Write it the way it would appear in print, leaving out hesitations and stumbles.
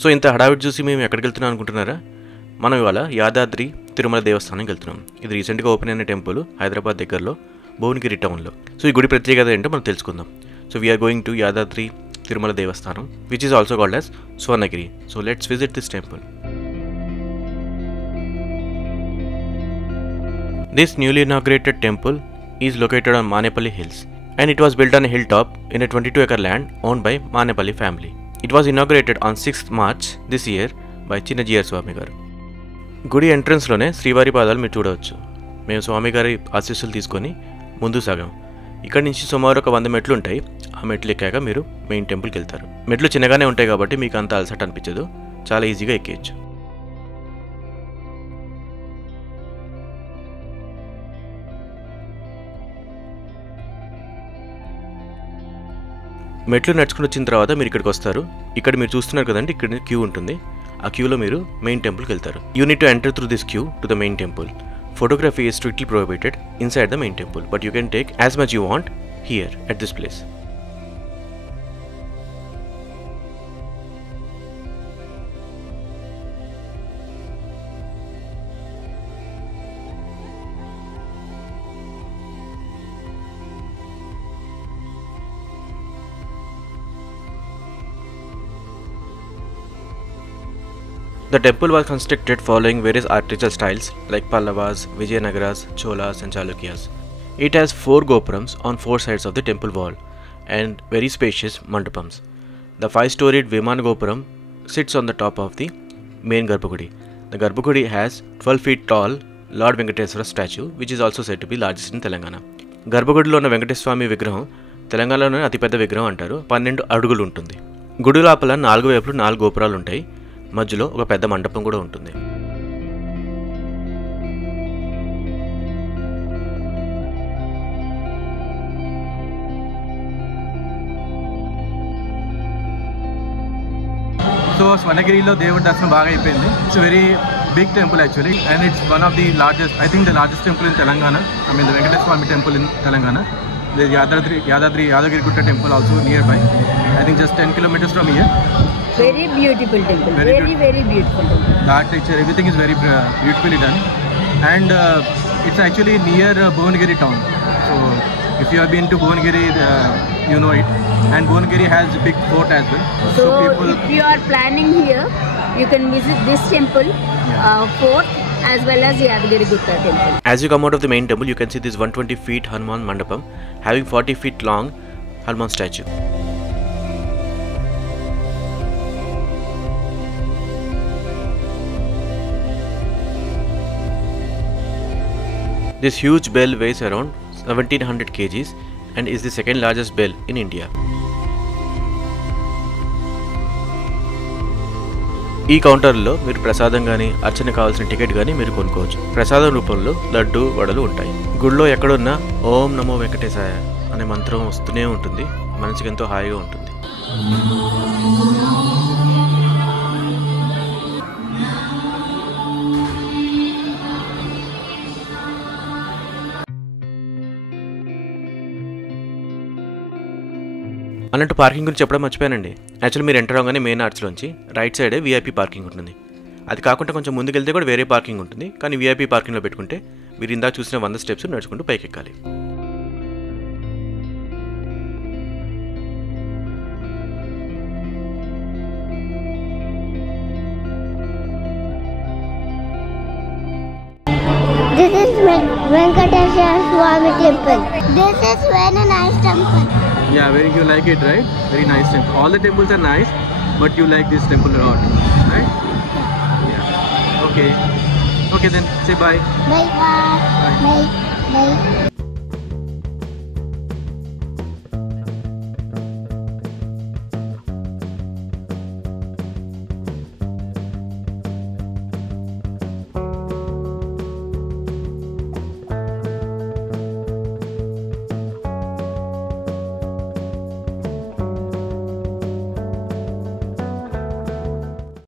సో ఇంత హడావిడి చూసి మేము ఎక్కడికి వెళ్తున్నాం అనుకుంటున్నారా? మనం ఇవాళ యాదాద్రి తిరుమల దేవస్థానానికి వెళ్తున్నాం. ఇది రీసెంట్గా ఓపెన్ అయిన టెంపుల్ హైదరాబాద్ దగ్గరలో భువనగిరి టౌన్లో. సో ఈ గుడి ప్రత్యేకత ఏంటో మనం తెలుసుకుందాం. So we're going to Yadadri Tirumala Devasthanam, which is also called as Swarnagiri. So let's visit this temple. This newly inaugurated temple is located on Manepalli Hills, and it was built on a hilltop in a 22-acre land owned by Manepalli family. It was inaugurated on 6th March this year by Chinnajiyar Swami garu. గుడి ఎంట్రన్స్లోనే శ్రీవారి పాదాలు మీరు చూడవచ్చు. మేము స్వామి గారి ఆశీస్సులు తీసుకొని ముందు సాగాం. ఇక్కడ నుంచి సుమారు ఒక 100 మెట్లు ఉంటాయి. ఆ మెట్లు ఎక్కాక మీరు మెయిన్ టెంపుల్కి వెళ్తారు. మెట్లు చిన్నగానే ఉంటాయి కాబట్టి మీకు అంత అలసట అనిపించదు, చాలా ఈజీగా ఎక్కేయచ్చు. మెట్లు నడుచుకుని వచ్చిన తర్వాత మీరు ఇక్కడికి వస్తారు. ఇక్కడ మీరు చూస్తున్నారు కదండి, ఇక్కడ క్యూ ఉంటుంది. ఆ క్యూలో మీరు మెయిన్ టెంపుల్కి వెళ్తారు. You need to enter through this queue to the main temple. Photography is strictly prohibited inside the main temple, but you can take as much you want here at this place. The temple was constructed following various architectural styles like Pallavas, Vijayanagaras, Cholas and Chalukyas. It has 4 gopurams on 4 sides of the temple wall and very spacious mandapams. The 5-storied Vimana Gopuram sits on the top of the main Garbhagudi. The Garbhagudi has 12 feet tall Lord Venkateswara statue, which is also said to be largest in Telangana. గర్భగుడిలో ఉన్న వెంకటేశ్వర స్వామి విగ్రహం తెలంగాణలోనే అతిపెద్ద విగ్రహం అంటారు. 12 అడుగులు ఉంటుంది. గుడి లోపల 4 వైపులు 4 గోపురాలు ఉంటాయి. మధ్యలో ఒక పెద్ద మండపం కూడా ఉంటుంది. సో స్వర్ణగిరిలో దేవుడి దర్శనం బాగా అయిపోయింది. It's very big temple actually, and it's one of the largest, I think the largest temple in Telangana. I mean the Venkateswara Swamy temple in Telangana. There is Yadadri Gutta temple also nearby. I think just 10 kilometers from here. Very beautiful temple. Very beautiful temple. The architecture, everything is very beautifully done, and it's actually near Bhuvanagiri town. So if you have been to Bhuvanagiri, you know it. And Bhuvanagiri has a big fort as well. So people, if you are planning here, you can visit this temple, fort, as well as Yadadri Gutta temple. As you come out of the main temple, you can see this 120 feet Hanuman Mandapam having 40 feet long Hanuman statue. This huge bell weighs around 1700 kgs and is the second largest bell in India. ఈ కౌంటర్లో మీరు ప్రసాదం కానీ అర్చన కావాల్సిన టికెట్ కానీ మీరు కొనుక్కోవచ్చు. ప్రసాదం రూపంలో లడ్డు వడలు ఉంటాయి. గుడిలో ఎక్కడున్నా ఓం నమో వెంకటేశాయ అనే మంత్రం వస్తూనే ఉంటుంది. మనసుకి ఎంతో హాయిగా ఉంటుంది. అలాంటి పార్కింగ్ గురించి చెప్పడం మర్చిపోయానండి. యాక్చువల్లీ మీరు ఎంటర్ అవగానే మెయిన్ ఆర్చ్లోంచి రైట్ సైడే వీఐపీ పార్కింగ్ ఉంటుంది. అది కాకుండా కొంచెం ముందుకెళ్తే కూడా వేరే పార్కింగ్ ఉంటుంది. కానీ వీఐపీ పార్కింగ్లో పెట్టుకుంటే మీరు ఇందాక చూసిన 100 స్టెప్స్ నడుచుకుంటూ పైకి ఎక్కాలి. This is Venkateswara Swami temple. This is very nice temple. Yeah, very, you like it, right? Very nice temple. All the temples are nice, but you like this temple a lot, right? Yeah. Okay. Okay then, say bye. Bye bye. Bye bye.